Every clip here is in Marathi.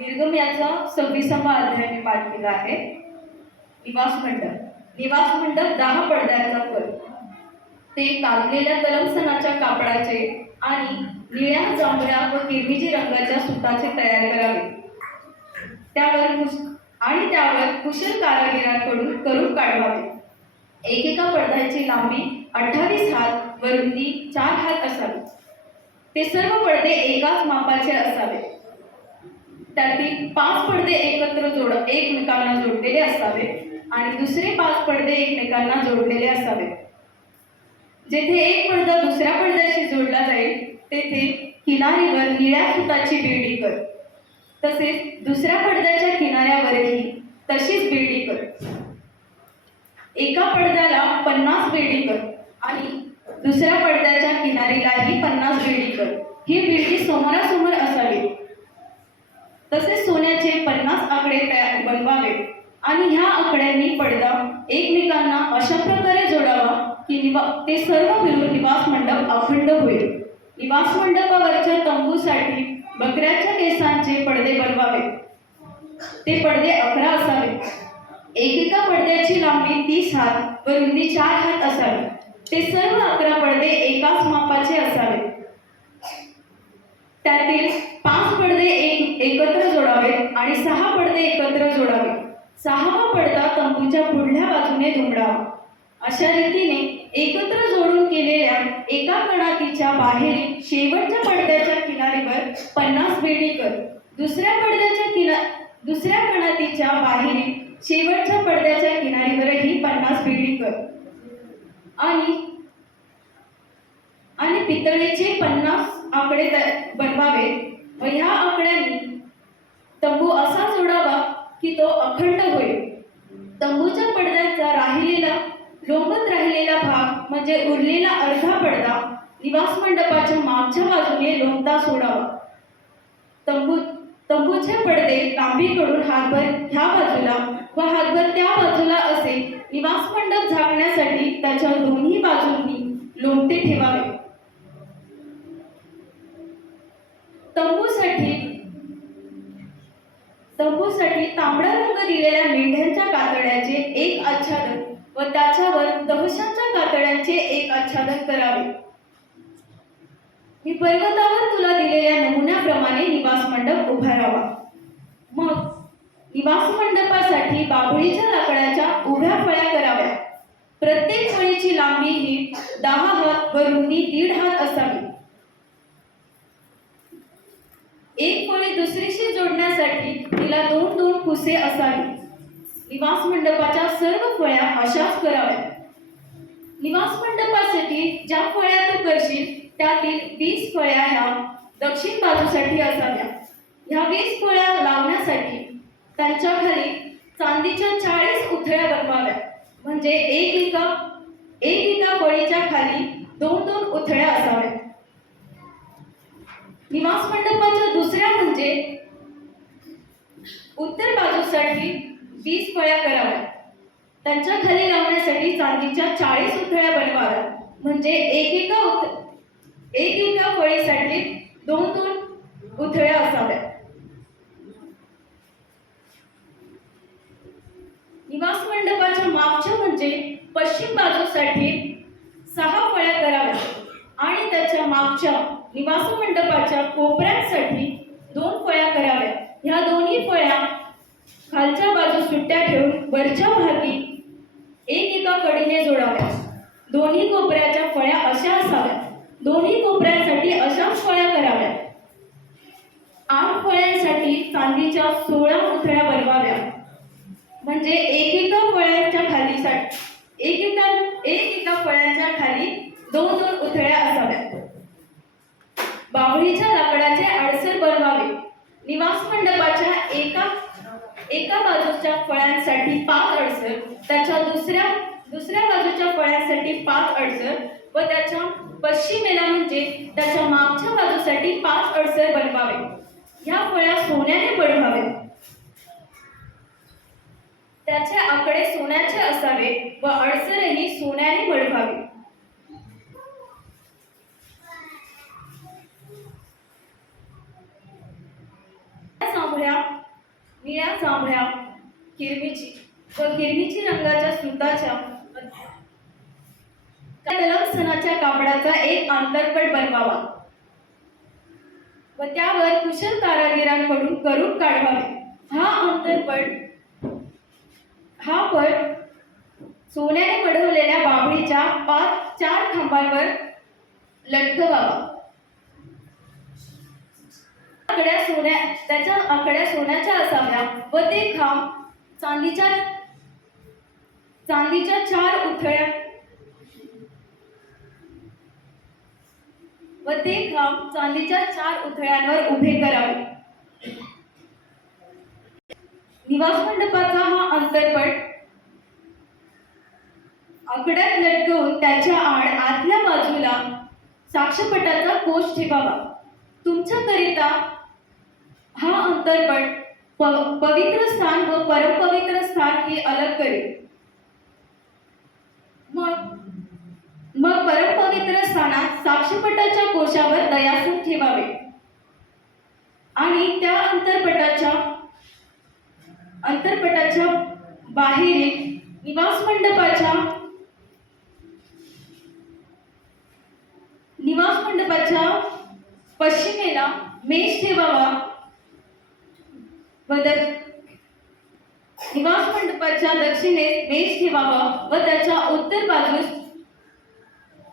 निर्गम याचा 26वा अध्याय मी पाठ केला आहे. निवास मंडप. निवास मंडप 10 पडद्यांचा कर. ते कापलेल्या तलमसनाच्या कापडाचे आणि निळ्या, जांभळ्या व किरमिजी रंगाच्या सुताचे तयार करावे. त्यावर कुशल कारागिरांकडून करून काढवावे. एकेका पडद्याची लांबी 28 हात व रुंदी 4 हात असावी. ते सर्व पडदे एकाच मापाचे असावे. त्यातील 5 पडदे एकमेकांना जोडलेले असावे आणि दुसरे 5 पडदे एकमेकांना जोडलेले असावे. जेथे एक पडदा दुसऱ्या पडद्याशी जोडला जाईल तेथे किनारीवर निळ्या सुताची बेडी कर. तसेच दुसऱ्या पडद्याच्या किनाऱ्यावरही तशीच बेडी कर. एका पडद्याला 50 बेडी कर आणि दुसऱ्या पडद्याच्या किनारीलाही 50 बेडी कर. ही बेडी समोरासमोर असावी. तसेच सोन्याचे 50 आकडे बनवावे आणि ह्या आकड्यांनी पडदा एकमेकांना अशा प्रकारे जोडावा की ते सर्व मिळून निवास मंडप अखंड होईल. निवास मंडपावरच्या तंबूसाठी बकऱ्याच्या केसांचे पडदे बनवावे. ते पडदे 11 असावे. एकेका पडद्याची लांबी 30 हात व रुंदी 4 हात असावी. ते सर्व 11 पडदे एकाच मापाचे असावे. त्यातील 5 पडदे एकत्र जोडावे आणि 6 पडदे एकत्र जोडावे. 6वा पडदा तंबूच्या पुढल्या बाजूने दुमडावा. अशा रीतीने एकत्र जोडून केलेल्या एका कणातीच्या बाहेरील शेवटच्या पडद्याच्या किनारीवर 50 बेडी कर. दुसऱ्या कणातीच्या बाहेरील शेवटच्या पडद्याच्या किनारीवरही 50 बेडी कर आणि पितळेचे 50 आकडे बनवावे व ह्या आकड्यांनी तंबू असा जोडावा की तो अखंड होईल. तंबूच्या पडद्याचा लोंबत राहिलेला भाग म्हणजे उरलेला अर्धा पडदा निवास मंडपाच्या मागच्या बाजूने लोंबता सोडावा. तंबूचे पडदे लांबीकडून हातभर ह्या बाजूला व हातभर त्या बाजूला असे निवास मंडप झाकण्यासाठी त्याच्या दोन्ही बाजूंनी लोंबते ठेवावे. तंबूसाठी तांबडा रंग दिलेल्या मेंढ्यांच्या कातड्याचे एक आच्छादन व त्याच्यावर दहशांच्या कातड्यांचे एक आच्छादन करावे. मी पर्वतावर तुला दिलेल्या नमुन्याप्रमाणे निवास मंडप उभारावा. मग निवास मंडपासाठी बाभळीच्या लाकडाच्या उभ्या फळ्या कराव्या. प्रत्येक फळीची लांबी ही 10 हात व रुंदी 1.5 हात असावी. एक फळी दुसरीशी जोडण्यासाठी तिला 2-2 कुसे असावी. निवास मंडपाच्या सर्व फळ्या अशाच कराव्या. निवास मंडपासाठी ज्या फळ्या तू करशील त्यातील 20 फळ्या ह्या दक्षिण बाजूसाठी असाव्या. ह्या 20 फळ्या लावण्यासाठी त्यांच्या खाली चांदीच्या 40 उथळ्या बनवाव्या. म्हणजे एका फळीच्या खाली 2-2 उथळ्या असाव्या. निवास मंडपाच्या दुसऱ्या म्हणजे उत्तर बाजूसाठी 20 फळ्या कराव्या. त्यांच्या खाली लावण्यासाठी चांदीच्या 40 उथळ्या बनवाव्या. म्हणजे एकेका फळीसाठी 2-2 उथळ्या असाव्या. निवास मंडपाच्या मागच्या म्हणजे पश्चिम बाजूसाठी 6 फळ्या कराव्या आणि त्याच्या मागच्या निवास मंडपाच्या कोपऱ्यांसाठी 2 फळ्या कराव्या. ह्या दोन्ही फळ्या खालच्या बाजू सुट्ट्या ठेवून वरच्या भागी एका कडीने जोडाव्या. दोन्ही कोपऱ्याच्या फळ्या अशा असाव्या. दोन्ही कोपऱ्यांसाठी अशाच फळ्या कराव्या. 8 फळ्यांसाठी चांदीच्या 16 उथळ्या बनवाव्या. म्हणजे एकेका फळ्यांच्या खाली 2-2 उथळ्या असाव्या. बाभळीच्या लाकडाचे आडसर बनवावे. निवास मंडपाच्या एका बाजूच्या फळ्यांसाठी 5 अडसर, त्याच्या दुसऱ्या बाजूच्या फळ्यांसाठी 5 अडसर व त्याच्या पश्चिमेला म्हणजे त्याच्या मागच्या बाजूसाठी 5 अडसर बनवावे. ह्या फळ्या सोन्याने मढवावे. त्याचे आकडे सोन्याचे असावे व अडसरही सोन्याने मढवावी. निळ्या जांभळ्या किरमिची रंगाच्या सुताच्या तलमसनाच्या कापडाचा एक आंतरपट बनवावा व त्यावर कुशल कारागिरांकडून करून काढवावे. हा पट सोन्याने मढवलेल्या बाभळीच्या 4 खांबांवर लटकवावा. त्याच्या आकड्या सोन्याच्या असाव्या व ते खांब चांदीच्या 4 उथळ्यांवर उभे करावे. निवास मंडपाचा हा अंतरपट आकड्यात लटकवून त्याच्या आतल्या बाजूला साक्षपटाचा कोश ठेवावा. तुमच्याकरिता हा अंतरपट पवित्र स्थान व परमपवित्र स्थान हे अलग करेल. मग परमपवित्र स्थानात साक्षपटाच्या कोशावर दयासन ठेवावे आणि त्या अंतरपटाच्या बाहेरील निवास मंडपाच्या पश्चिमेला मेष ठेवावा व निवास मंडपाच्या दक्षिणेस मेष ठेवावा व त्याच्या उत्तर बाजूस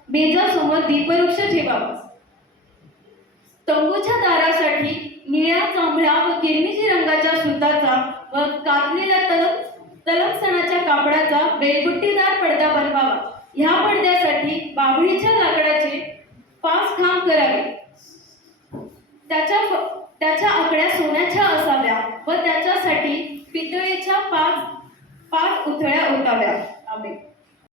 मेजासमोर दीपवृक्ष ठेवावा. तंबूच्या दारासाठी निळ्या जांभळ्या व किरमिजी रंगाच्या सुताचा व कातलेल्या तलमसनाच्या कापडाचा बेलबुट्टीदार पडदा बनवावा. ह्या पडद्यासाठी बाभळीच्या लाकडाचे 5 खांब करावे. त्याच्या आकड्या सोन्याच्या असाव्या व त्याच्यासाठी पितळेच्या 5 उथळ्या ओताव्या. आमेन.